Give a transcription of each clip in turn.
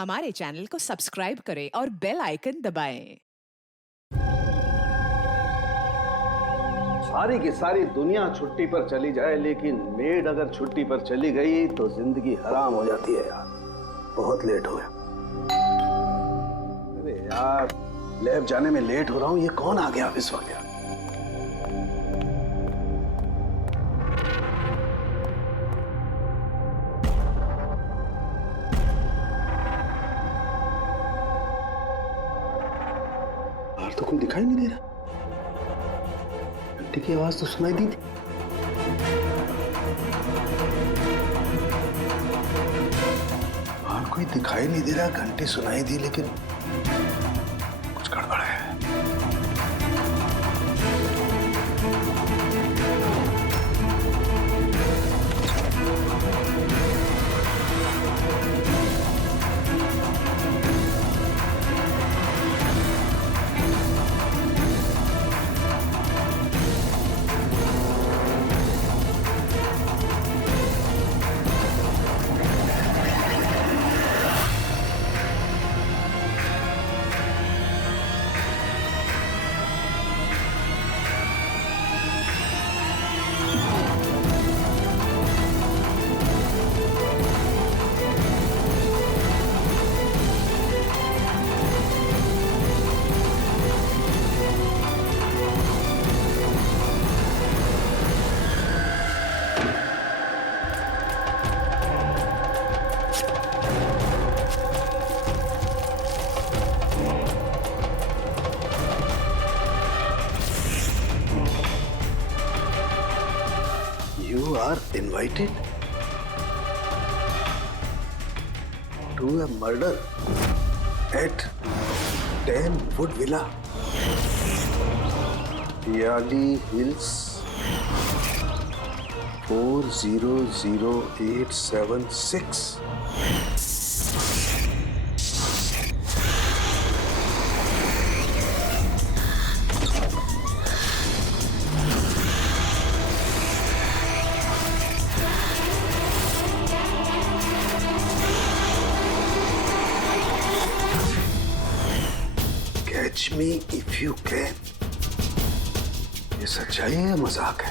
हमारे चैनल को सब्सक्राइब करें और बेल आइकन दबाएं। सारी की सारी दुनिया छुट्टी पर चली जाए, लेकिन मेड अगर छुट्टी पर चली गई तो जिंदगी हराम हो जाती है यार। बहुत लेट हो गया। अरे यार, लैब जाने में लेट हो रहा हूँ। ये कौन आ गया इस वक्त यार? बाहर तो कोई दिखाई नहीं दे रहा। घंटी की आवाज तो सुनाई दी थी। बाहर कोई दिखाई नहीं दे रहा, घंटी सुनाई दी, लेकिन कुछ गड़बड़ है। You are invited to a murder at 10 Wood Villa, Yali Hills, 400876. Catch me if you can. ये सच्चाई है या मजाक है?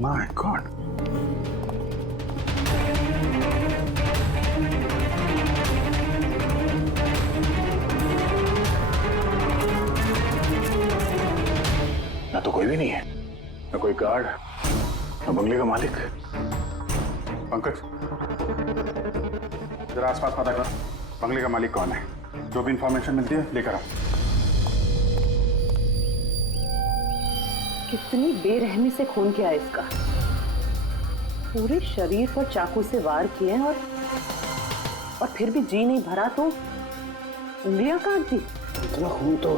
My God. ना तो कोई भी नहीं है, ना कोई गार्ड, ना बंगले का मालिक। पंकज, जरा आसपास पता कर, बंगले का मालिक कौन है? जो भी इंफॉर्मेशन मिलती है लेकर आओ। कितनी बेरहमी से खून किया इसका। पूरे शरीर पर चाकू से वार किए और फिर भी जी नहीं भरा तो उंगलियां काट दी। इतना खून तो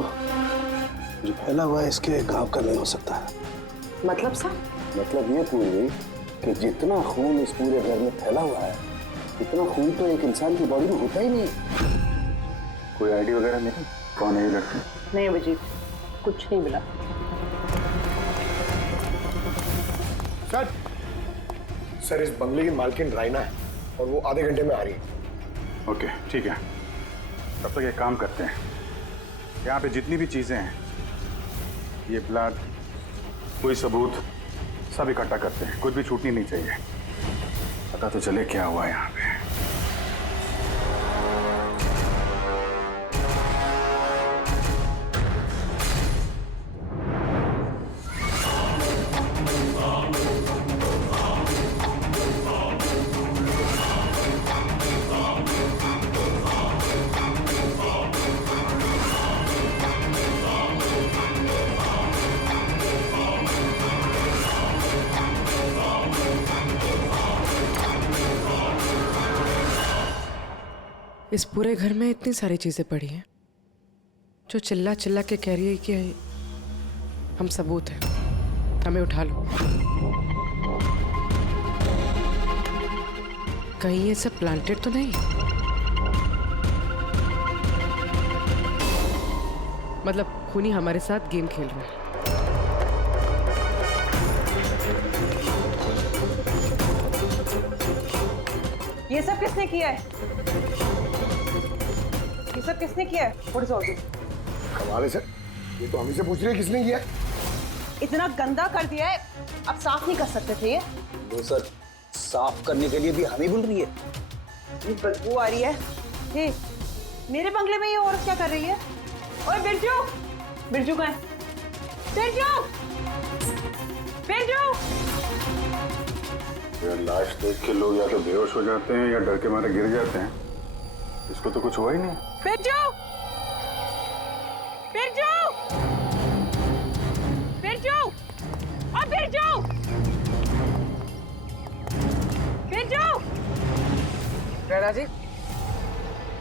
जो फैला हुआ है इसके घाव का नहीं हो सकता है। मतलब सा? मतलब ये पूरी कि जितना खून इस पूरे घर में फैला हुआ है, इतना खून तो एक इंसान की बॉडी में होता ही नहीं। कोई आईडी वगैरह नहीं? कौन है ये लड़की? नहीं अभिजीत, कुछ नहीं मिला। सर, इस बंगले की मालकिन राइना है और वो आधे घंटे में आ रही है। ओके, ठीक है। तब तक एक काम करते हैं, यहाँ पे जितनी भी चीजें हैं, ये ब्लड, कोई सबूत, सब इकट्ठा करते हैं। कुछ भी छूटनी नहीं चाहिए। पता तो चले क्या हुआ यहाँ पे। इस पूरे घर में इतनी सारी चीजें पड़ी हैं जो चिल्ला चिल्ला के कह रही है कि हम सबूत हैं, हमें उठा लो। कहीं ये सब प्लांटेड तो नहीं? मतलब खूनी हमारे साथ गेम खेल रहा है। ये सब किसने किया है? ये सब किसने किया है? What is all this? कमाल है सर, ये तो हम ही से पूछ रहे हैं किसने किया है। इतना गंदा कर दिया है, अब साफ नहीं कर सकते थे ये? वो सर साफ करने के लिए भी हम ही बुल रही है। ये बदबू आ रही है। हे, मेरे बंगले में ये औरत क्या कर रही है? ओए बिरजू, बिरजू कहाँ है? बिरजू, बिरजू। यार लाश देख के लोग या तो बेहोश हो जाते हैं या डर के मारे गिर जाते हैं। इसको तो कुछ हुआ ही नहीं। बिरजू, बिरजू, बिरजू, अब बिरजू, बिरजू। राणा जी,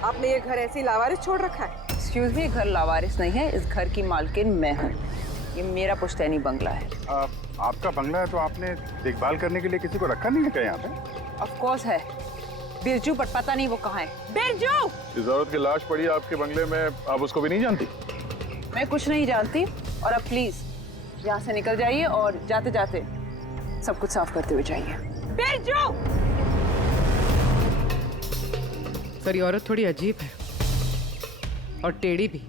आपने ये घर ऐसे ही लावारिस छोड़ रखा है? एक्सक्यूज मी, घर लावारिस नहीं है, इस घर की मालकिन मैं हूँ। ये मेरा पुश्तैनी बंगला है। आपका बंगला है तो आपने देखभाल करने के लिए किसी को रखा नहीं है क्या यहाँ पे? ऑफ कोर्स है बिरजू, बट पता नहीं वो कहाँ है। बिरजू! इस औरत की लाश पड़ी है आपके बंगले में, आप उसको भी नहीं जानती? मैं कुछ नहीं जानती, और अब प्लीज यहाँ से निकल जाइए और जाते जाते सब कुछ साफ करते हुए जाइए। बिरजू! सर ये औरत थोड़ी अजीब है और टेढ़ी भी।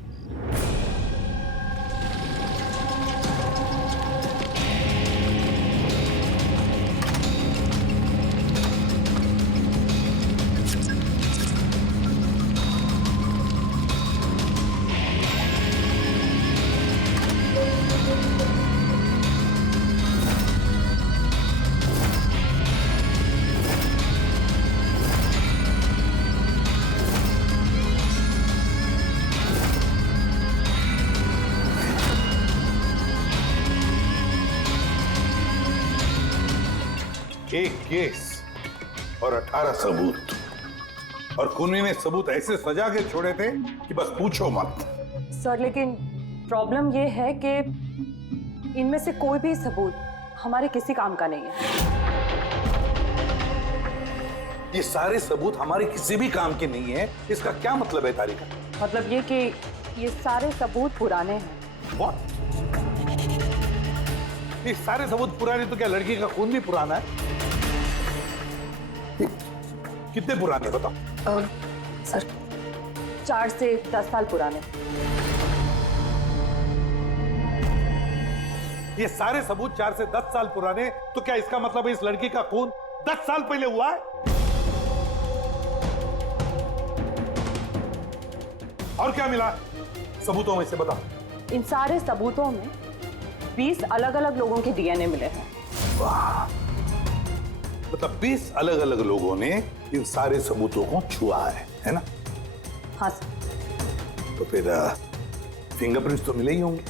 एक केस और 18 सबूत, और खूनी ने सबूत ऐसे सजा के छोड़े थे कि बस पूछो मत। सर लेकिन प्रॉब्लम ये है कि इनमें से कोई भी सबूत हमारे किसी काम का नहीं है। ये सारे सबूत हमारे किसी भी काम के नहीं है, इसका क्या मतलब है तारिका? मतलब ये कि ये सारे सबूत पुराने हैं। What? ये सारे सबूत पुराने तो क्या लड़की का खून भी पुराना है? कितने पुराने बताओ? सर 4 से 10 साल पुराने। ये सारे सबूत 4 से 10 साल पुराने, तो क्या इसका मतलब है इस लड़की का खून 10 साल पहले हुआ है? और क्या मिला सबूतों में से बताओ? इन सारे सबूतों में 20 अलग अलग लोगों के डीएनए मिले हैं। वाह, मतलब 20 अलग अलग लोगों ने इन सारे सबूतों को छुआ है ना? हाँ सर। तो फिर फिंगरप्रिंट्स तो मिले ही होंगे?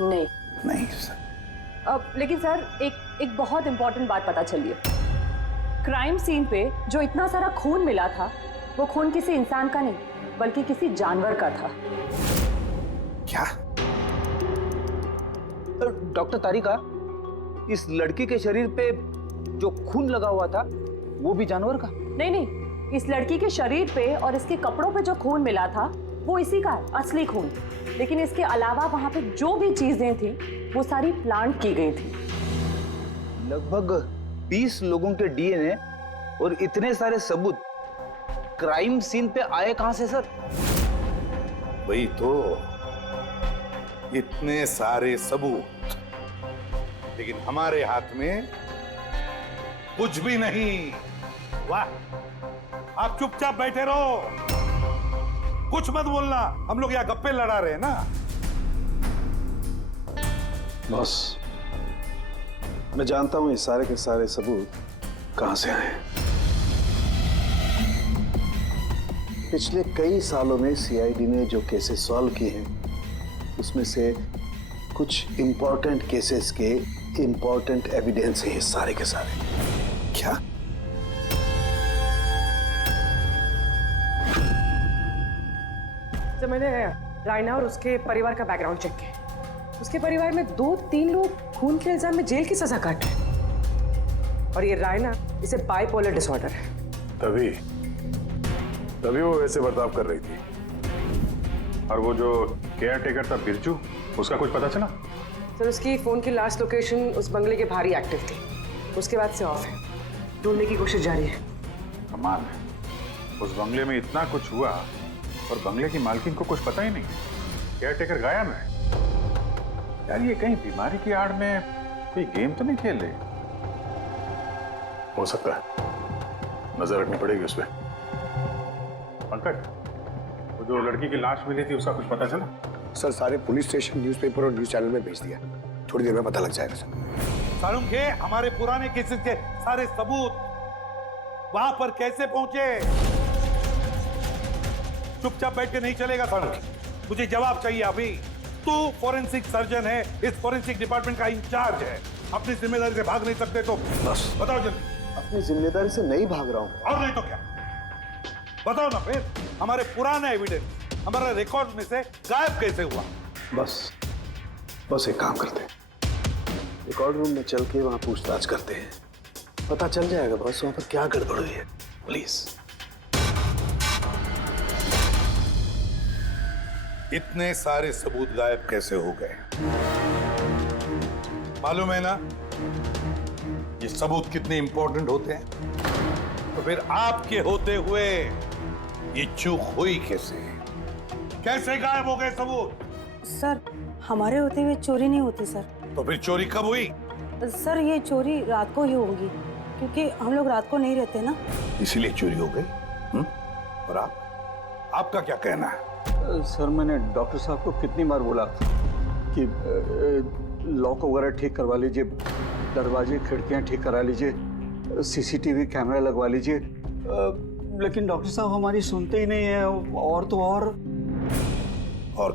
नहीं। नहीं सर। अब लेकिन सर एक बहुत इंपॉर्टेंट बात पता चली है। क्राइम सीन पे जो इतना सारा खून मिला था, वो खून किसी इंसान का नहीं बल्कि किसी जानवर का था। क्या? डॉक्टर तारिका, इस लड़की के शरीर पे जो खून लगा हुआ था वो भी जानवर का? नहीं, इस लड़की के शरीर पे और इसके कपड़ों पे जो खून मिला था वो इसी का है, असली खून। लेकिन इसके अलावा वहां पे जो भी चीजें थी वो सारी प्लांट की गई थी। लगभग 20 लोगों के डीएनए और इतने सारे सबूत क्राइम सीन पे आए कहां से सर? वही तो, इतने सारे सबूत, लेकिन हमारे हाथ में कुछ भी नहीं। वाह, आप चुपचाप बैठे रहो, कुछ मत बोलना, हम लोग यहाँ गप्पे लड़ा रहे हैं ना। बॉस, मैं जानता हूं ये सारे के सारे सबूत कहां से आए। पिछले कई सालों में सीआईडी ने जो केसेस सॉल्व किए हैं उसमें से कुछ इंपॉर्टेंट केसेस के इंपॉर्टेंट एविडेंस है ये सारे के सारे। क्या? तो मैंने रायना और उसके परिवार का बैकग्राउंड चेक किया। उसके परिवार में 2-3 लोग खून के इल्जाम में जेल की सजा काट रहे हैं। और ये रायना, इसे बाइपोलर डिसऑर्डर है। तभी वो वैसे बर्ताव कर रही थी। और वो जो केयर टेकर था बिरजू, उसका कुछ पता चला? सर उसकी फोन की लास्ट लोकेशन उस बंगले के बाहर ही एक्टिव थी, उसके बाद से ऑफ है। ढूंढने की कोशिश जारी है। कमाल है, उस बंगले में इतना कुछ हुआ और बंगले की मालकिन को कुछ पता ही नहीं। केयर टेकर गायब है। यार ये कहीं बीमारी की आड़ में कोई गेम तो नहीं खेल रहे? हो सकता है, नजर रखनी पड़ेगी उस पर। पंकज, वो जो लड़की की लाश मिली थी उसका कुछ पता चला? सर सारे पुलिस स्टेशन, न्यूज़पेपर और न्यूज़ चैनल में भेज दिया। थोड़ी देर में पता लग जाएगा सर। सारुण के हमारे पुराने केसेस के सारे सबूत वहां पर कैसे पहुंचे? चुपचाप बैठ के नहीं चलेगा सारुण, मुझे जवाब चाहिए अभी। तू फॉरेंसिक सर्जन है, इस फॉरेंसिक डिपार्टमेंट का इंचार्ज है, अपनी जिम्मेदारी से भाग नहीं सकते तो बस बताओ जल्दी। अपनी जिम्मेदारी से नहीं भाग रहा हूँ। और नहीं तो क्या? बताओ ना फिर, हमारे पुराने एविडेंस, हमारा रिकॉर्ड में से गायब कैसे हुआ? बस एक काम करते हैं, रिकॉर्ड रूम में चल के वहां पूछताछ करते हैं, पता चल जाएगा बस वहां पर क्या गड़बड़ हुई है। प्लीज। इतने सारे सबूत गायब कैसे हो गए? मालूम है ना ये सबूत कितने इंपॉर्टेंट होते हैं? तो फिर आपके होते हुए ये चूक हुई कैसे? कैसे गायब हो गए सबूत? सर हमारे होते हुए चोरी नहीं होती सर। तो फिर चोरी कब हुई? सर ये चोरी रात को ही होगी, क्योंकि हम लोग रात को नहीं रहते ना, इसीलिए चोरी हो गई। और आपका क्या कहना है? सर मैंने डॉक्टर साहब को कितनी बार बोला कि लॉक वगैरह ठीक करवा लीजिए, दरवाजे खिड़कियां ठीक करा लीजिए, सीसीटीवी कैमरा लगवा लीजिए, लेकिन डॉक्टर साहब हमारी सुनते ही नहीं है। और तो और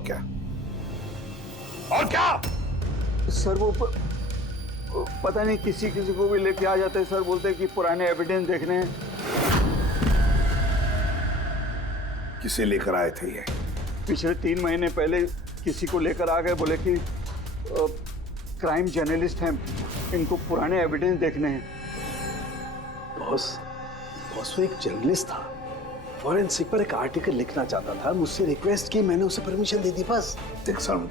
क्या? और क्या? सर वो पता नहीं किसी को भी लेके आ जाते हैं सर, बोलते हैं कि पुराने एविडेंस देखने हैं। किसे लेकर आए थे ये? पिछले 3 महीने पहले किसी को लेकर आ गए, बोले कि क्राइम जर्नलिस्ट हैं, इनको पुराने एविडेंस देखने हैं। बॉस वो एक जर्नलिस्ट था, फॉरेंसिक पर एक आर्टिकल लिखना चाहता था, मुझसे रिक्वेस्ट की, मैंने उसे परमिशन दे दी बस। देख सारुण,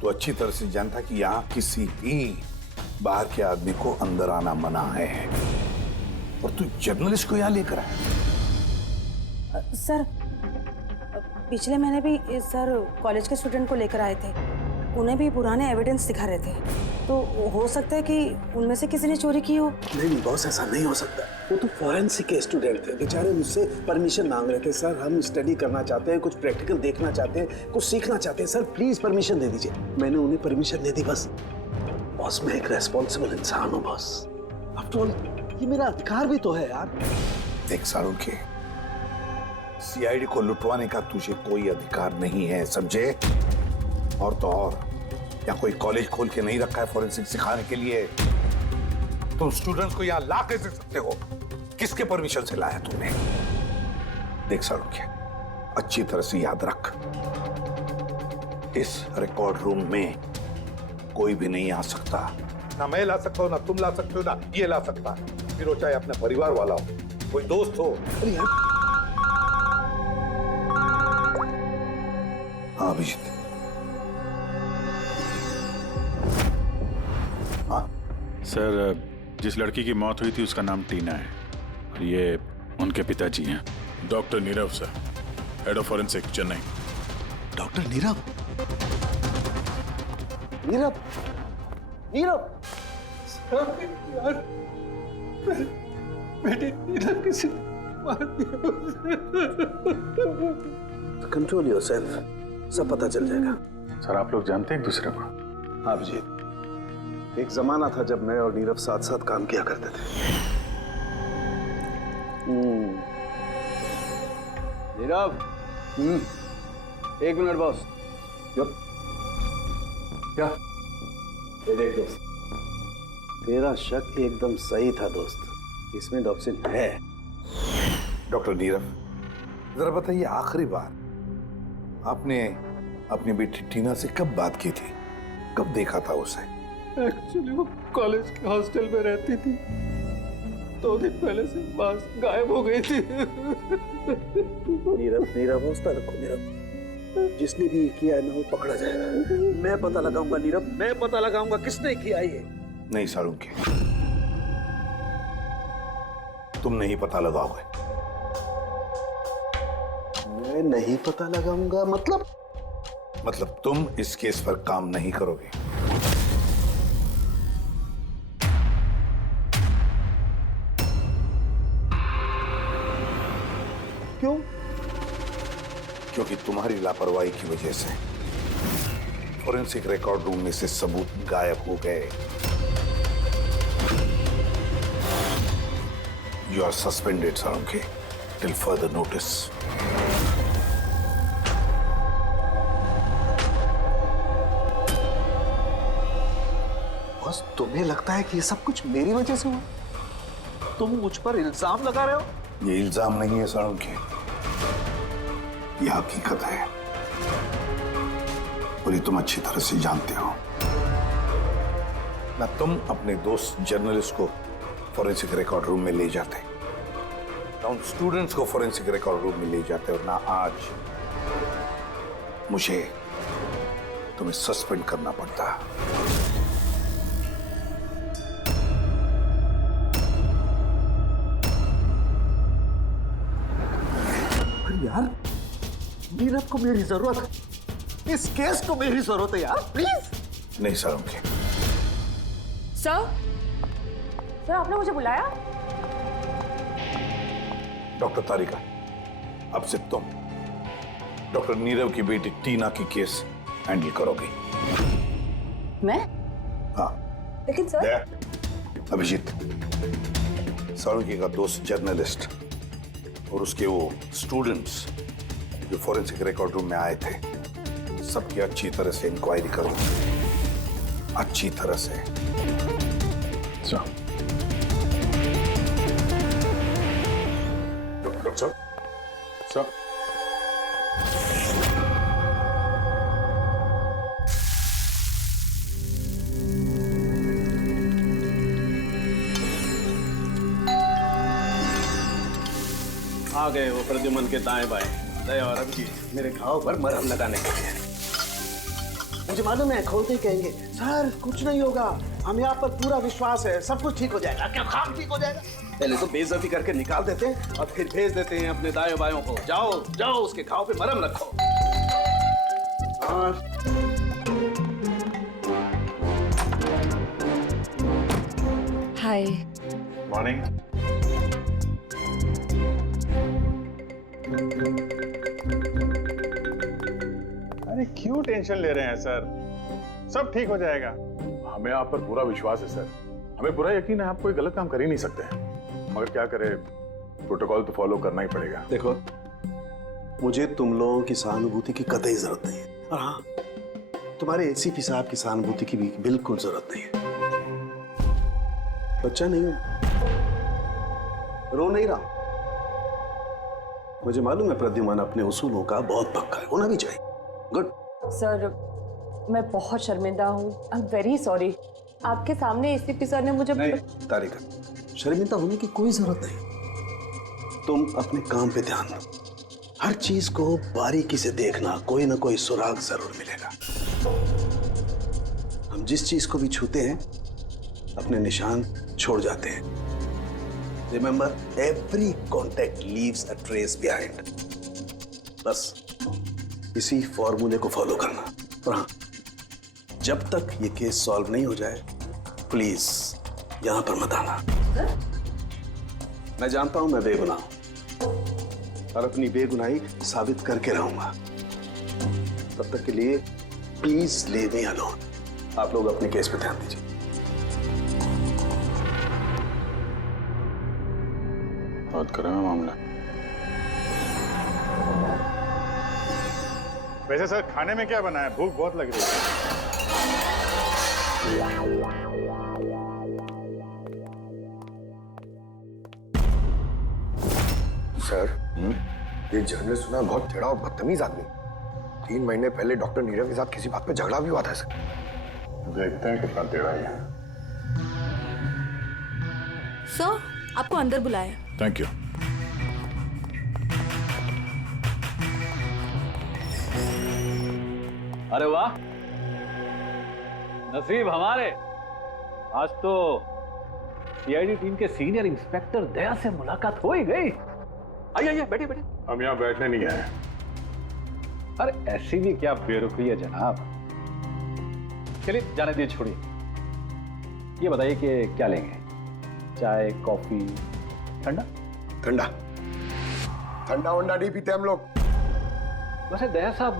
तो अच्छी तरह से जानता कि यहाँ किसी भी बाहर के आदमी को अंदर आना मना है, और तू जर्नलिस्ट को यहाँ लेकर आया। सर पिछले महीने भी सर कॉलेज के स्टूडेंट को लेकर आए थे, उन्हें भी पुराने एविडेंस दिखा रहे थे, तो हो सकता है कि उनमें से किसी ने चोरी की हो। नहीं बॉस, ऐसा नहीं हो सकता। वो तो फॉरेंसिक के स्टूडेंट थे, बेचारे मुझसे परमिशन मांग रहे थे। सर हम स्टडी करना चाहते हैं, कुछ प्रैक्टिकल देखना चाहते हैं, कुछ सीखना चाहते हैं, सर प्लीज परमिशन दे दीजिए। मैंने उन्हें परमिशन दे दी बस। बॉस मैं एक रेस्पॉन्सिबल इंसान हूँ बॉस, आफ्टर ऑल ये मेरा अधिकार भी तो है यार। देख सारुण के, सीआईडी को लुटवाने का तुझे कोई अधिकार नहीं है, समझे? और तो और या कोई कॉलेज खोल के नहीं रखा है फॉरेंसिक सिखाने के लिए। तुम स्टूडेंट्स को यहाँ ला कैसे सकते हो? किसके परमिशन से लाया तुमने? देख सारुण, अच्छी तरह से याद रख, इस रिकॉर्ड रूम में कोई भी नहीं आ सकता। ना मैं ला सकता हूँ, ना तुम ला सकते हो, ना ये ला सकता। फिर वो चाहे अपने परिवार वाला हो, कोई दोस्त हो। अरे यार, हाँ अभिजीत। सर जिस लड़की की मौत हुई थी उसका नाम टीना है, और ये उनके पिताजी हैं, doctor Nirav sir, head of forensic Chennai. Doctor Nirav? Nirav Nirav यार बेटे नीरव किसी मार दिया। कंट्रोल योरसेल्फ, सब पता चल जाएगा। सर आप लोग जानते हैं एक दूसरे को? हाँ अभिजीत, एक जमाना था जब मैं और नीरव साथ साथ काम किया करते थे। Nirav, 1 minute boss. क्या? ये देख दोस्त, तेरा शक एकदम सही था दोस्त, इसमें डॉक्टर है। डॉक्टर नीरव, जरा बताइए आखिरी बार आपने अपनी बेटी टीना से कब बात की थी? कब देखा था उसे? एक्चुअली वो कॉलेज के हॉस्टल में रहती थी, 2 दिन पहले से बस गायब हो गई थी। नीरव, नीरव, हौसला रखो नीरव। जिसने भी किया है ना वो पकड़ा जाएगा। मैं पता लगाऊंगा नीरव, मैं पता लगाऊंगा किसने किया ये। नहीं सालुंखे, तुम नहीं पता लगाओगे। मैं नहीं पता लगाऊंगा मतलब? मतलब तुम इस केस पर काम नहीं करोगे। क्यों? क्योंकि तुम्हारी लापरवाही की वजह से फोरेंसिक रिकॉर्ड रूम में से सबूत गायब हो गए। You are suspended, Salunkhe, till further notice. बस तुम्हें लगता है कि ये सब कुछ मेरी वजह से हुआ? तुम मुझ पर इल्जाम लगा रहे हो? ये इल्जाम नहीं है सालुंखे, ये हकीकत है और ये तुम अच्छी तरह से जानते हो ना। तुम अपने दोस्त जर्नलिस्ट को फोरेंसिक रिकॉर्ड रूम में ले जाते, ना उन स्टूडेंट्स को फोरेंसिक रिकॉर्ड रूम में ले जाते, और ना आज मुझे तुम्हें सस्पेंड करना पड़ता। यार, नीरव को मेरी जरूरत है, इस केस को मेरी जरूरत है यार, प्लीज। नहीं सालुंखे। सर, सर आपने मुझे बुलाया? डॉक्टर तारिका, अब से तुम डॉक्टर नीरव की बेटी टीना की केस हैंडल करोगी। मैं? हाँ। लेकिन सर, अभिजीत, सालुंखे का दोस्त जर्नलिस्ट और उसके वो स्टूडेंट्स जो फोरेंसिक रिकॉर्ड रूम में आए थे, सबकी अच्छी तरह से इंक्वायरी करो, अच्छी तरह से। डॉक्टर साहब, साहब, आ गए वो प्रद्युमन के दाएं बाएं, दया और अभिजीत मेरे घाव पर मरहम लगाने के लिए। मुझे मालूम है खोलते ही कहेंगे सर कुछ नहीं होगा, हम यहाँ पर पूरा विश्वास है, सब कुछ ठीक हो जाएगा। क्या काम ठीक हो जाएगा? पहले तो बेइज्जती करके निकाल देते हैं और फिर भेज देते हैं अपने दाएं बायों को, जाओ जाओ उसके घाव पे मरहम रखो। हाय। मॉर्निंग। अरे क्यों टेंशन ले रहे हैं सर, सब ठीक हो जाएगा। हमें आप पर पूरा विश्वास है सर, हमें पूरा यकीन है आप कोई गलत काम कर ही नहीं सकते, मगर क्या करें, प्रोटोकॉल तो फॉलो करना ही पड़ेगा। देखो, मुझे तुम लोगों की सहानुभूति की कतई जरूरत नहीं है, और हाँ, तुम्हारे एसीपी साहब की सहानुभूति की भी बिल्कुल जरूरत नहीं है। बच्चा नहीं हूं, रो नहीं रहा। मुझे मालूम है प्रद्युमन अपने उसूलों का बहुत पक्का है, होना भी चाहिए। गुड। सर, मैं बहुत शर्मिंदा हूँ, आई एम वेरी सॉरी। आपके सामने एसीपी सर ने मुझे नहीं तारिका, शर्मिंदा होने की कोई जरूरत नहीं। तुम अपने काम पे ध्यान दो, हर चीज को बारीकी से देखना, कोई ना कोई सुराग जरूर मिलेगा। हम जिस चीज को भी छूते हैं अपने निशान छोड़ जाते हैं। Remember, every contact leaves a trace behind. बस इसी फॉर्मूले को फॉलो करना। और हाँ, जब तक ये केस सॉल्व नहीं हो जाए प्लीज यहां पर मत आना। मैं जानता हूं मैं बेगुनाह हूं और अपनी बेगुनाही साबित करके रहूंगा। तब तक के लिए प्लीज लीव मी अलोन। आप लोग अपने केस पे ध्यान दीजिए। बात करें मामला। वैसे सर खाने में क्या बना है, भूख बहुत लग रही है। सर, ये जर्नलिस्ट सुना बहुत टेढ़ा और बदतमीज आदमी। 3 महीने पहले डॉक्टर नीरव के साथ किसी बात पे झगड़ा भी हुआ था सर। देखते हैं कितना टेढ़ा है। सर आपको अंदर बुलाया। Thank you. अरे वाह, नसीब हमारे, आज तो सीआईडी टीम के सीनियर इंस्पेक्टर दया से मुलाकात हो ही गई। आइए आइए, बैठिए बैठिए। हम यहाँ बैठने नहीं आए। अरे ऐसी भी क्या बेरुखी है जनाब। चलिए जाने दीजिए, छोड़िए। ये बताइए कि क्या लेंगे, चाय, कॉफी, ठंडा? ठंडा ठंडा वंडा नहीं पीते हम लोग। वैसे दया साहब,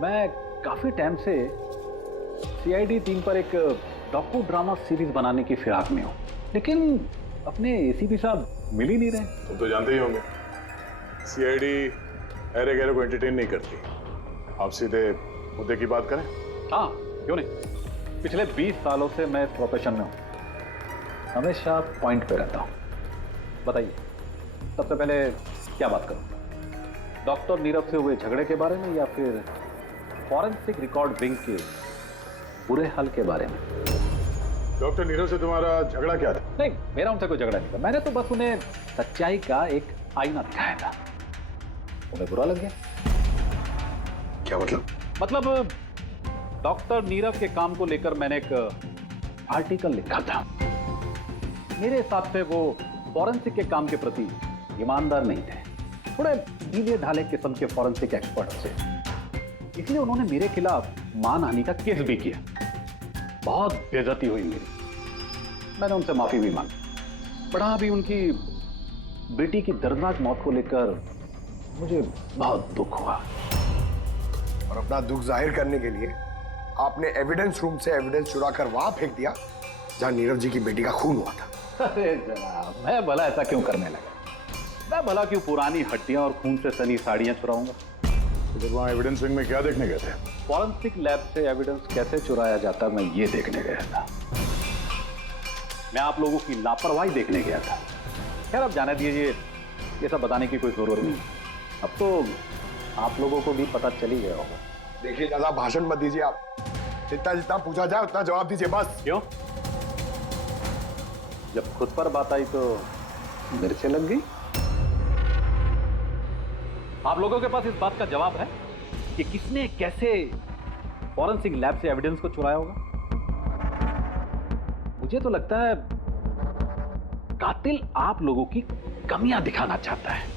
मैं काफी टाइम से सीआईडी टीम पर एक डॉक्यू ड्रामा सीरीज बनाने की फिराक में हूं, लेकिन अपने एसीपी साहब मिल ही नहीं रहे। तुम तो जानते ही होंगे, सीआईडी अरे गहरे को एंटरटेन नहीं करती। आप सीधे मुद्दे की बात करें। हाँ क्यों नहीं, पिछले 20 सालों से मैं इस प्रोफेशन में हूं, हमेशा पॉइंट पे रहता हूं। बताइए सबसे पहले क्या बात करूं, डॉक्टर नीरव से हुए झगड़े के बारे में या फिर फॉरेंसिक रिकॉर्ड विंग के बुरे हाल के बारे में? डॉक्टर नीरव से तुम्हारा झगड़ा क्या था? नहीं, मेरा उनसे कोई झगड़ा नहीं था। मैंने तो बस उन्हें सच्चाई का एक आईना दिखाया था, उन्हें बुरा लग गया। क्या मतलब? मतलब डॉक्टर नीरव के काम को लेकर मैंने एक आर्टिकल लिखा था। मेरे हिसाब से वो फॉरेंसिक के काम के प्रति ईमानदार नहीं थे, थोड़े ढीले ढाले किस्म के फॉरेंसिक एक्सपर्ट थे। इसलिए उन्होंने मेरे खिलाफ मानहानि का केस भी किया। बहुत बेइज्जती हुई मेरी। मैंने उनसे माफी भी मांगी। पढ़ा भी उनकी बेटी की दर्दनाक मौत को लेकर मुझे बहुत दुख हुआ। और अपना दुख जाहिर करने के लिए आपने एविडेंस रूम से एविडेंस चुरा कर वहां फेंक दिया जहां नीरव जी की बेटी का खून हुआ था। अरे जनाब, मैं भला ऐसा क्यों करने लगा? मैं भला क्यों पुरानी हड्डियां और खून से सनी साड़ियां चुराऊंगा? तो वहां एविडेंस विंग में क्या देखने गए थे? फॉरेंसिक लैब से एविडेंस कैसे चुराया जाता, मैं ये देखने गया था। मैं आप लोगों की लापरवाही देखने गया था। खैर अब जाने दीजिए, ये सब बताने की कोई जरूरत नहीं। अब तो आप लोगों को भी पता चल ही गया होगा। देखिए ज्यादा भाषण मत दीजिए आप, जितना जितना पूछा जाए उतना जवाब दीजिए बस। क्यों? जब खुद पर बात आई तो मिर्चें लग गई। आप लोगों के पास इस बात का जवाब है कि किसने कैसे फॉरेंसिक लैब से एविडेंस को चुराया होगा? मुझे तो लगता है कातिल आप लोगों की कमियां दिखाना चाहता है।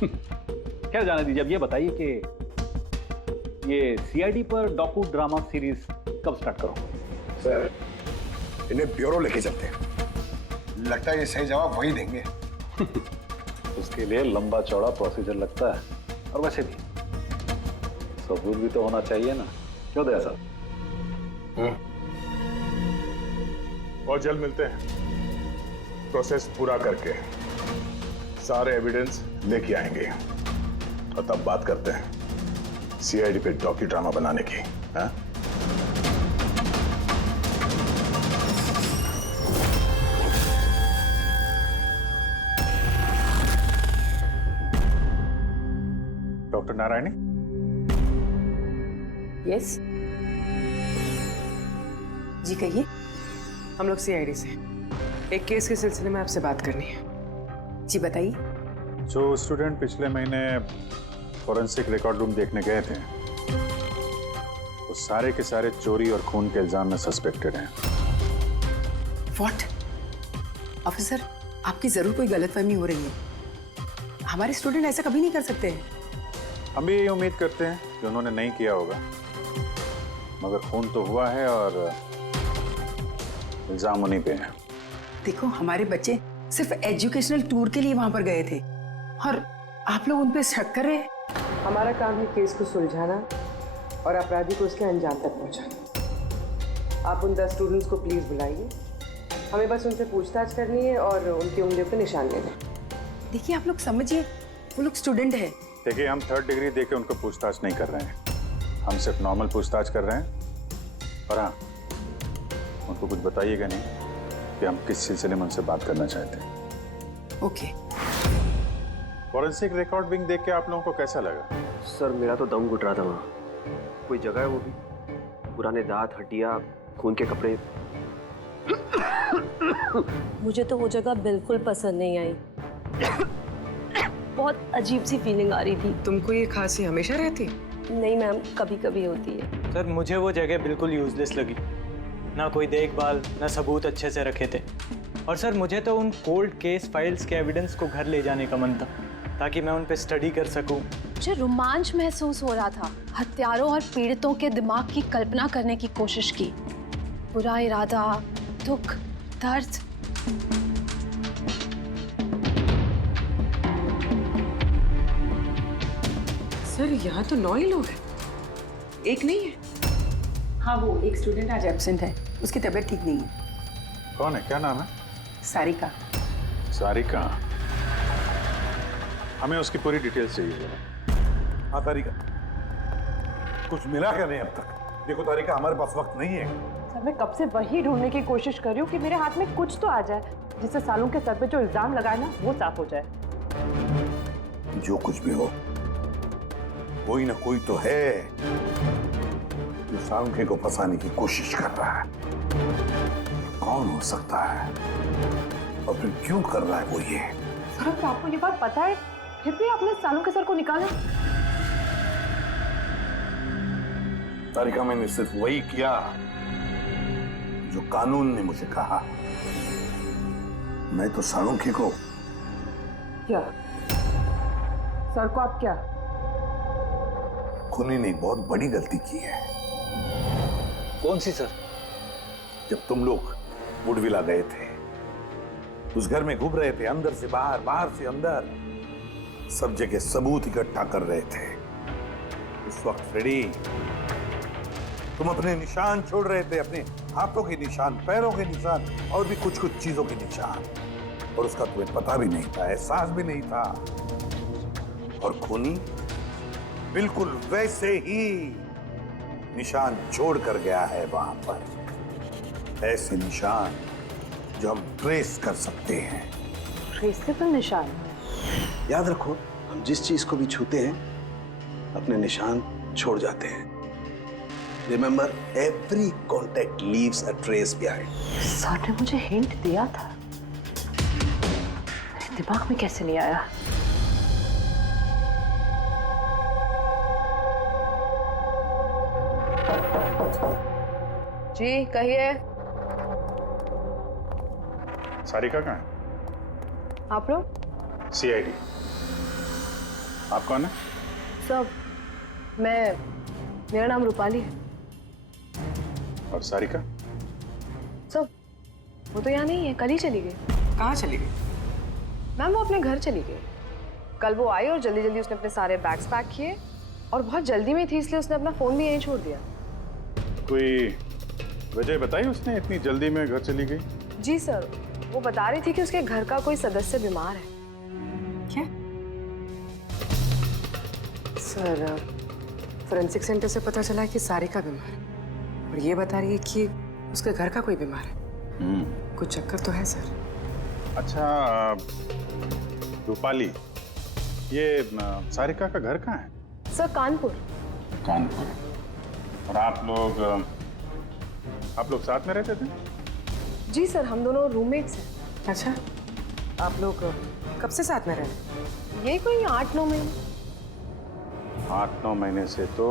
क्या जाने दीजिए, अब ये बताइए कि ये सीआईडी पर डॉक्यू ड्रामा सीरीज कब स्टार्ट करो? सर इन्हें ब्यूरो लेके चलते हैं, लगता है ये सही जवाब वही देंगे। उसके लिए लंबा चौड़ा प्रोसीजर लगता है, और वैसे भी सबूत भी तो होना चाहिए ना, क्यों दया साहब? बहुत जल्द मिलते हैं, प्रोसेस पूरा करके सारे एविडेंस लेके आएंगे और तब बात करते हैं सीआईडी पे डॉक्यू ड्रामा बनाने की। हाँ? डॉक्टर नारायणी? यस जी कहिए। हम लोग सीआईडी से एक केस के सिलसिले में आपसे बात करनी है। जी बताइए। जो स्टूडेंट पिछले महीने फॉरेंसिक रिकॉर्ड रूम देखने गए थे, वो सारे के सारे चोरी और खून के इल्जाम में सस्पेक्टेड हैं। व्हाट? ऑफिसर, आपकी जरूर कोई गलतफहमी हो रही है। हमारे स्टूडेंट ऐसा कभी नहीं कर सकते हैं। हम भी यही उम्मीद करते हैं कि उन्होंने नहीं किया होगा, मगर खून तो हुआ है और इल्जाम उन्हीं पे है। देखो, हमारे बच्चे सिर्फ एजुकेशनल टूर के लिए वहां पर गए थे और आप लोग उन पे शक कर रहे हैं। हमारा काम है केस को सुलझाना और अपराधी को उसके अंजाम तक पहुंचाना। आप उन 10 स्टूडेंट्स को प्लीज बुलाइए, हमें बस उनसे पूछताछ करनी है और उनकी उंगलियों पे निशान लेना। देखिए आप लोग समझिए, वो लोग स्टूडेंट है। देखिए, हम 3rd डिग्री देके उनको पूछताछ नहीं कर रहे हैं, हम सिर्फ नॉर्मल पूछताछ कर रहे हैं। और हाँ, उनको कुछ बताइएगा नहीं कि हम किस सिलसिले में उनसे बात करना चाहते हैं। ओके। फॉरेंसिक रिकॉर्ड विंग देख के आप लोगों को कैसा लगा? सर मेरा तो दम घुट रहा था वहाँ। कोई जगह है वो भी? पुराने दांत, हड्डियाँ, खून के कपड़े। मुझे तो वो जगह बिल्कुल पसंद नहीं आई। बहुत अजीब सी फीलिंग आ रही थी। तुमको ये खांसी हमेशा रहती? नहीं मैम, कभी कभी होती है। सर मुझे वो जगह बिल्कुल यूजलेस लगी, ना कोई देखभाल, ना सबूत अच्छे से रखे थे। और सर मुझे तो उन कोल्ड केस फाइल्स के एविडेंस को घर ले जाने का मन था, ताकि मैं उन पे स्टडी कर सकूं। मुझे रोमांच महसूस हो रहा था। हत्यारों और पीड़ितों के दिमाग की कल्पना करने की कोशिश की। बुरा इरादा, दुख, दर्द। सर यहाँ तो 9 ही लोग हैं, एक नहीं है। हाँ, वो एक स्टूडेंट आज एब्सेंट है, उसकी तबीयत ठीक नहीं है। कौन है, क्या नाम है? सारिका। सारिका, हमें उसकी पूरी डिटेल्स चाहिए। हाँ तारिका, कुछ मिला क्या नहीं अब तक? देखो तारिका, हमारे पास वक्त नहीं है। सर मैं कब से वही ढूंढने की कोशिश कर रही हूँ कि मेरे हाथ में कुछ तो आ जाए, जिससे सालों के सर पे जो इल्जाम लगाए ना वो साफ हो जाए। जो कुछ भी हो, कोई ना कोई तो है जो सांखे को फंसाने की कोशिश कर रहा है। कौन हो सकता है और फिर क्यों कर रहा है वो ये? सर अब आपको ये बात पता है, फिर भी आपने सालों के सर को निकाला। तारिका, मैंने सिर्फ वही किया जो कानून ने मुझे कहा। मैं तो सालुंखे को क्या? सर को आप क्या? खूनी ने एक बहुत बड़ी गलती की है। कौन सी सर? जब तुम लोग वुडविला गए थे, उस घर में घूम रहे थे, अंदर से बाहर, बाहर से अंदर, सब जगह सबूत इकट्ठा कर रहे थे। उस वक्त फ्रेडी, तुम अपने निशान छोड़ रहे थे, अपने हाथों के निशान, पैरों के निशान और भी कुछ कुछ चीजों के निशान, और उसका तुम्हें पता भी नहीं था, एहसास भी नहीं था। और खूनी बिल्कुल वैसे ही निशान छोड़ कर गया है वहां पर, ऐसे निशान जो हम ट्रेस कर सकते हैं। ट्रेसेबल निशान? याद रखो, हम जिस चीज को भी छूते हैं अपने निशान छोड़ जाते हैं। Remember, every contact leaves a trace behind. Sir ने मुझे हिंट दिया था, मेरे दिमाग में कैसे नहीं आया? जी कहिए। सारिका कहाँ है? आप लोग? CID। आप कौन है? सब मेरा नाम रूपाली है। और सारिका? सब वो तो यहाँ नहीं है, कल ही चली गई। कहाँ चली गई? मैम वो अपने घर चली गई। कल वो आई और जल्दी जल्दी उसने अपने सारे बैग्स पैक किए, और बहुत जल्दी में थी इसलिए उसने अपना फोन भी यहीं छोड़ दिया। कोई वजह बताई उसने, इतनी जल्दी में घर चली गई? जी सर, वो बता रही थी कि उसके घर का कोई सदस्य बीमार है। क्या? सर, फोरेंसिक सेंटर से पता चला है कि सारिका बीमार है, और ये बता रही है कि उसके घर का कोई बीमार है। कुछ चक्कर तो है सर। अच्छा रूपाली, ये सारिका का घर कहाँ है? सर कानपुर। कानपुर। और आप लोग साथ में रहते थे? जी सर, हम दोनों रूममेट्स हैं। अच्छा, आप लोग कब से साथ में रहे? यही कोई 8-9 महीने। 8-9 महीने से तो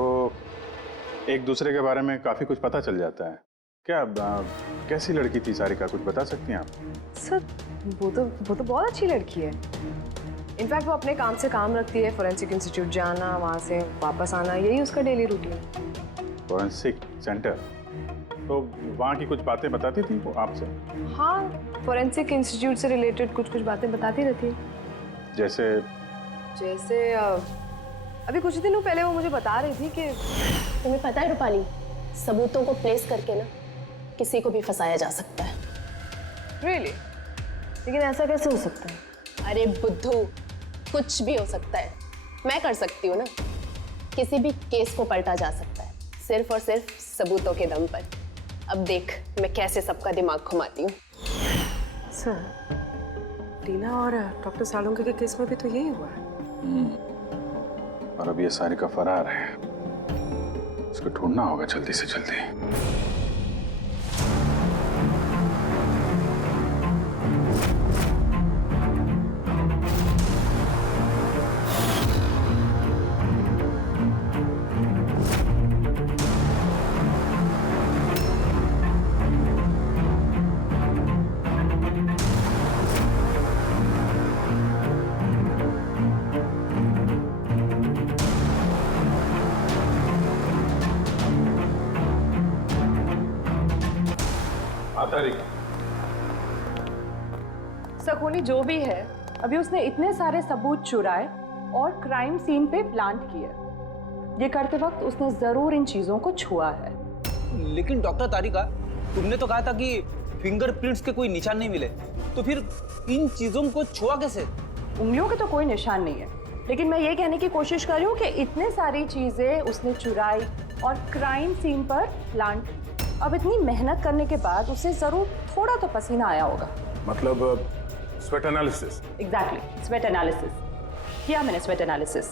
एक दूसरे के बारे में काफी कुछ पता चल जाता है। क्या कैसी लड़की थी सारिका, कुछ बता सकती हैं आप? सर वो तो बहुत अच्छी लड़की है। इनफैक्ट वो अपने काम से काम रखती है, फोरेंसिक इंस्टीट्यूट जाना, वहाँ से वापस आना, यही उसका डेली रूटीन है। Forensic centre? तो वहाँ की कुछ बातें बताती थी वो आपसे? हाँ, फोरेंसिक इंस्टीट्यूट से रिलेटेड कुछ कुछ बातें बताती रहती है। जैसे अभी कुछ दिनों पहले वो मुझे बता रही थी कि तुम्हें पता है रूपाली, सबूतों को प्लेस करके ना किसी को भी फंसाया जा सकता है। रियली? लेकिन ऐसा कैसे हो सकता है? अरे बुद्धू, कुछ भी हो सकता है। मैं कर सकती हूँ ना, किसी भी केस को पलटा जा सकता है, सिर्फ और सिर्फ सबूतों के दम पर। अब देख मैं कैसे सबका दिमाग घुमाती हूँ। सर, टीना और डॉक्टर सालुंखे के केस में भी तो यही हुआ है। और अब ये सारिका फरार है। इसको ढूंढना होगा जल्दी से जल्दी। सकोनी जो भी है, अभी उसने इतने सारे सबूत चुराए और क्राइम सीन पे प्लांट किए। ये करते वक्त उसने जरूर इन चीजों को छुआ है। लेकिन डॉक्टर तारिका, तुमने तो कहा था कि फिंगरप्रिंट्स के कोई निशान नहीं मिले, तो फिर इन चीजों को छुआ कैसे? उंगलियों के तो कोई निशान नहीं है, लेकिन मैं ये कहने की कोशिश कर रही हूँ कि इतने सारी चीजें उसने चुराई और क्राइम सीन पर प्लांट की। अब इतनी मेहनत करने के बाद उसे जरूर थोड़ा तो पसीना आया होगा। मतलब sweat analysis? Exactly, sweat analysis किया मैंने, स्वेट एनालिसिस।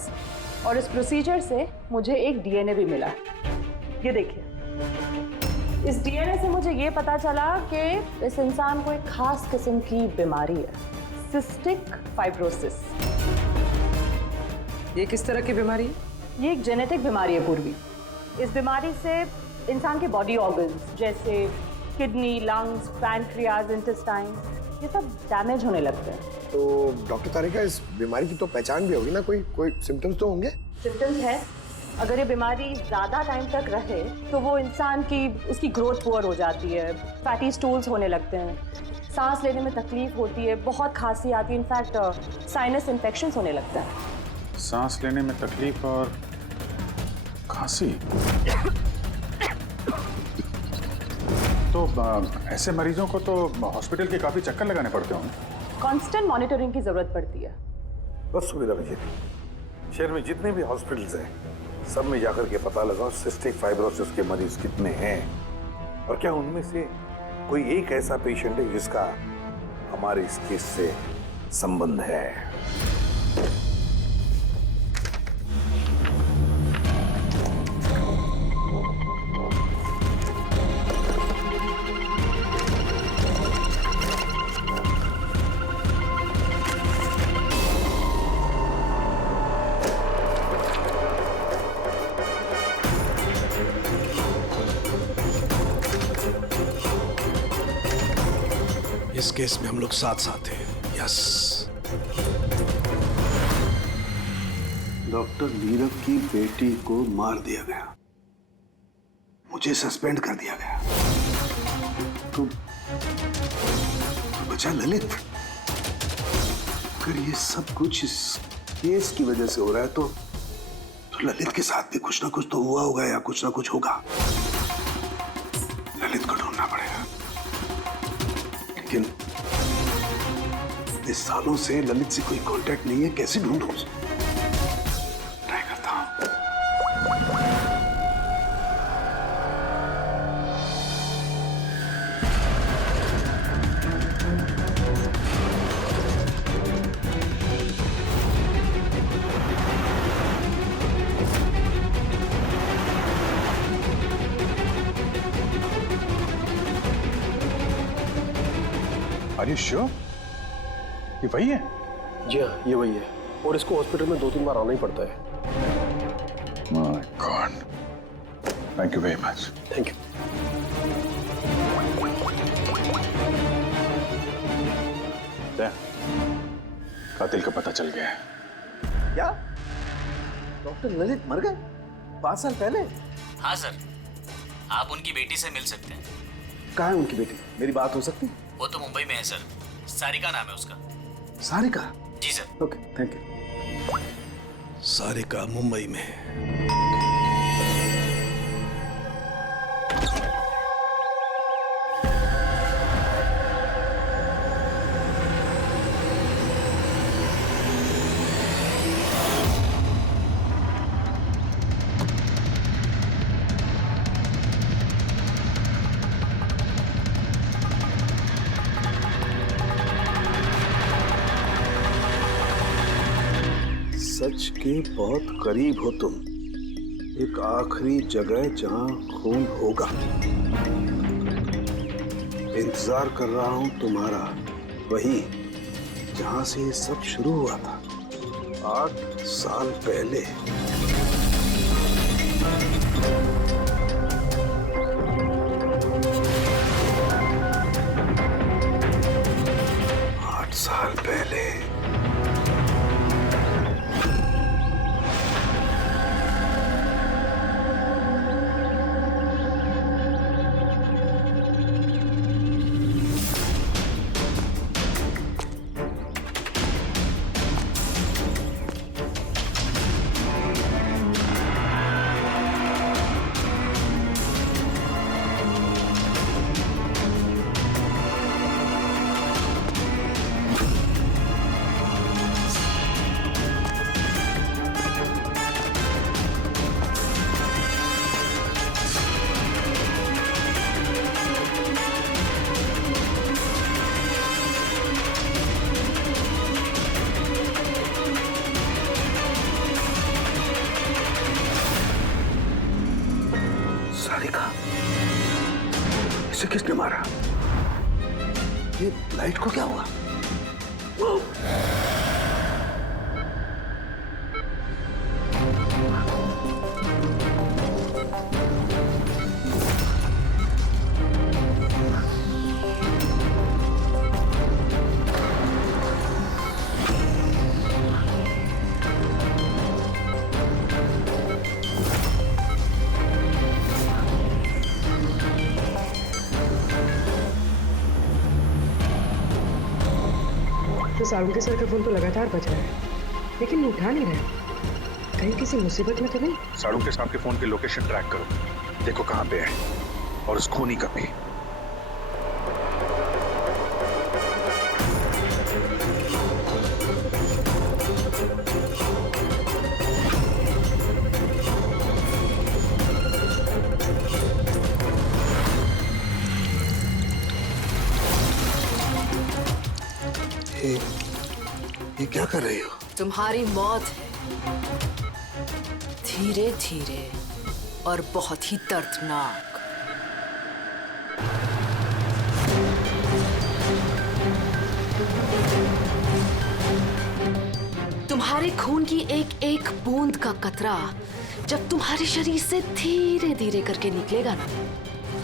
और इस प्रोसीजर से मुझे एक डीएनए भी मिला। ये देखिए, इस डीएनए से मुझे ये पता चला कि इस इंसान को एक खास किस्म की बीमारी है, सिस्टिक फाइब्रोसिस। ये किस तरह की बीमारी है? ये एक जेनेटिक बीमारी है पूर्वी। इस बीमारी से इंसान के बॉडी ऑर्गन्स जैसे किडनी, लंग्स, पैंक्रियाज, इंटेस्टाइन, ये सब डैमेज होने लगते हैं। तो डॉक्टर तारिका, इस बीमारी की तो पहचान भी होगी ना? कोई सिम्टम्स तो होंगे? सिम्टम्स है। अगर ये बीमारी ज़्यादा टाइम तक रहे तो वो इंसान की उसकी ग्रोथ पुअर हो जाती है, फैटी स्टूल्स होने लगते हैं, सांस लेने में तकलीफ होती है, बहुत खांसी आती है, इनफैक्ट साइनस इन्फेक्शंस होने लगते हैं। सांस लेने में तकलीफ और खांसी? तो ऐसे मरीजों को तो हॉस्पिटल के काफी चक्कर लगाने पड़ते होंगे। कांस्टेंट मॉनिटरिंग की जरूरत पड़ती है। बस सुविधा भैया, शहर में जितने भी हॉस्पिटल्स हैं सब में जाकर के पता लगाओ सिस्टिक फाइब्रोसिस के मरीज कितने हैं और क्या उनमें से कोई एक ऐसा पेशेंट है जिसका हमारे इस केस से संबंध है। इस केस में हम लोग साथ साथ हैं। यस। डॉक्टर नीरव की बेटी को मार दिया गया, मुझे सस्पेंड कर दिया गया, तो बचा ललित। अगर ये सब कुछ इस केस की वजह से हो रहा है तो ललित के साथ भी कुछ ना कुछ तो हुआ होगा या कुछ ना कुछ होगा। ललित को ढूंढना पड़ेगा, लेकिन इस सालों से ललित से कोई कांटेक्ट नहीं है, कैसे ढूंढूं उसे? ट्राई करता हूं। Are you sure? ये वही है? जी हाँ, ये वही है, और इसको हॉस्पिटल में 2-3 बार आना ही पड़ता है। My God. Thank you very much. Thank you. कातिल का पता चल गया है। क्या? डॉक्टर ललित मर गए 5 साल पहले? हाँ सर, आप उनकी बेटी से मिल सकते हैं। कहाँ है उनकी बेटी? मेरी बात हो सकती है? वो तो मुंबई में है सर, सारिका नाम है उसका। सारिका? जी sir. Okay, thank you. Sarika Mumbai में। सच के बहुत करीब हो तुम। एक आखिरी जगह जहां खून होगा। इंतजार कर रहा हूं तुम्हारा, वही जहां से ये सब शुरू हुआ था 8 साल पहले। साल पहले। सारिका, इसे किसने मारा? ये लाइट को क्या हुआ? तो सारुण सर का फोन तो लगातार बज रहा है, लेकिन वो उठा नहीं रहा। कहीं किसी मुसीबत में तो नहीं? सारुण के साहब के फोन की लोकेशन ट्रैक करो, देखो कहाँ पे है और उस खूनी का भी। ये क्या कर रही हो? तुम्हारी मौत है, धीरे धीरे और बहुत ही दर्दनाक। तुम्हारे खून की एक एक बूंद का कतरा जब तुम्हारे शरीर से धीरे धीरे करके निकलेगा ना,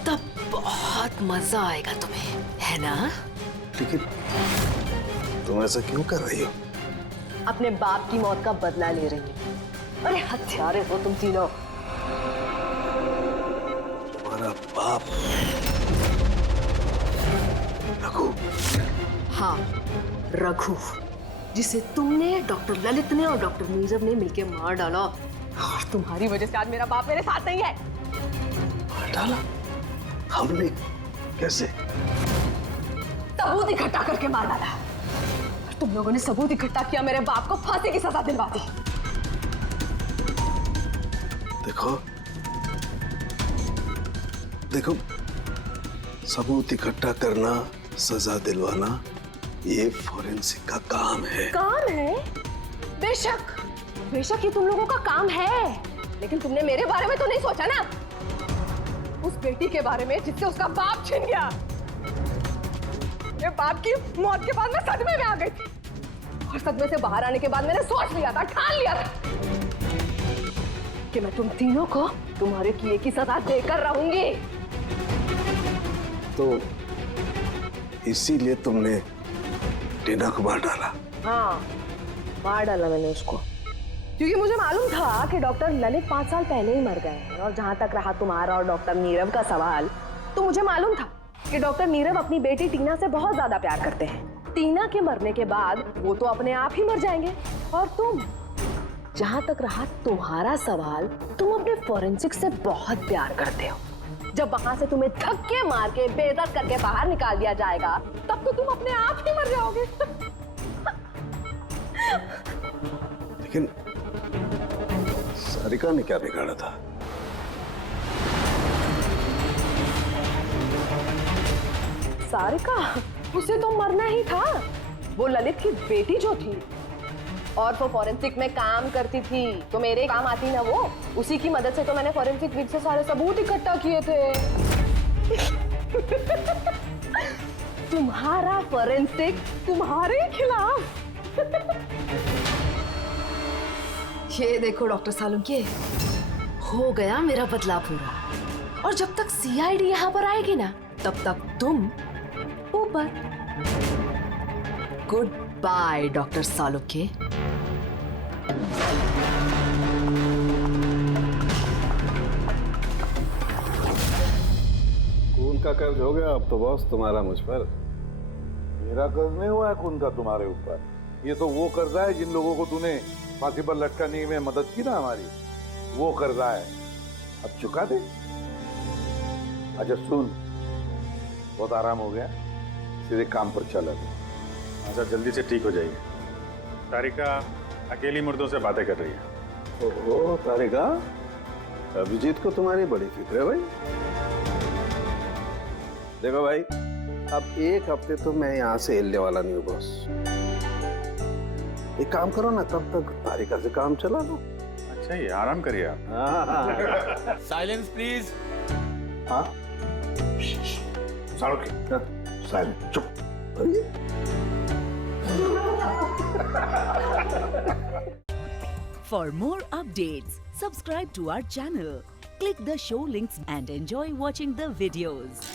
तब बहुत मजा आएगा तुम्हें, है ना? लेकिन तुम ऐसा क्यों कर रही हो? अपने बाप की मौत का बदला ले रही हूँ। अरे हत्यारे हो तुम तीनों। तुम्हारा बाप रघु? हाँ, रघु, जिसे तुमने, डॉक्टर ललित ने और डॉक्टर नीरव ने मिलकर मार डाला। और तुम्हारी वजह से आज मेरा बाप मेरे साथ नहीं है। मार डाला? हमने? कैसे? सबूत इकट्ठा करके मार डाला। तुम लोगों ने सबूत इकट्ठा किया, मेरे बाप को फांसी की सजा दिलवा दी। देखो देखो, सबूत इकट्ठा करना, सजा दिलवाना, ये फोरेंसिक का काम है। काम है? बेशक बेशक ये तुम लोगों का काम है, लेकिन तुमने मेरे बारे में तो नहीं सोचा ना, उस बेटी के बारे में जिससे उसका बाप छिन गया। मेरे बाप की मौत के बाद मैं सदमे में आ गई थी, और सदमे से बाहर आने के बाद मैंने सोच लिया था, ठान लिया था कि मैं तुम तीनों को तुम्हारे किए की सजा देकर रहूंगी। तो इसीलिए तुमने टीना को मार डाला? हाँ, मार डाला मैंने उसको, क्योंकि मुझे मालूम था कि डॉक्टर ललित 5 साल पहले ही मर गए हैं। और जहां तक रहा तुम्हारा और डॉक्टर नीरव का सवाल, तो मुझे मालूम था कि डॉक्टर नीरव अपनी बेटी टीना से बहुत ज्यादा प्यार करते हैं। टीना के मरने के बाद वो तो अपने आप ही मर जाएंगे। और तुम, जहां तक रहा तुम्हारा सवाल, तुम अपने फोरेंसिक से बहुत प्यार करते हो। जब वहां से तुम्हें धक्के मार के बेइज्जत करके बाहर निकाल दिया जाएगा, तब तो तुम अपने आप ही मर जाओगे। लेकिन सारिका ने क्या बिगाड़ा था? सारिका, उसे तो मरना ही था। वो ललित की बेटी जो थी, और वो फॉरेंसिक में काम करती थी तो मेरे काम आती ना वो, उसी की मदद से तो मैंने फॉरेंसिक विंग से सारे सबूत इकट्ठा किए थे। तुम्हारा फॉरेंसिक तुम्हारे खिलाफ। ये देखो डॉक्टर सालुंके, हो गया मेरा बदला पूरा। और जब तक सीआईडी यहाँ पर आएगी ना, तब तक तुम ऊपर। Good by doctor Salunke. खून का कर्ज हो गया अब तो बॉस तुम्हारा मुझ पर। मेरा कर्ज नहीं हुआ है खून का तुम्हारे ऊपर, ये तो वो कर्जा है जिन लोगों को तूने फांसी पर लटकाने में मदद की ना हमारी, वो कर्जा है, अब चुका दे। अच्छा सुन, बहुत आराम हो गया, सीधे काम पर चल। अच्छा जल्दी से ठीक हो जाइए। तारिका अकेली मुर्दों से बातें कर रही है। ओहो तारिका, अभिजीत को तुम्हारी बड़ी फिक्र है भाई। देखो भाई, अब एक हफ्ते तो मैं यहाँ से हिलने वाला नहीं हूँ बॉस। एक काम करो ना, तब तक तारिका से काम चला लो। अच्छा ये आराम करिए आप। Silence please. हाँ साइलेंस, चुप। For more updates, subscribe to our channel, click the show links and enjoy watching the videos.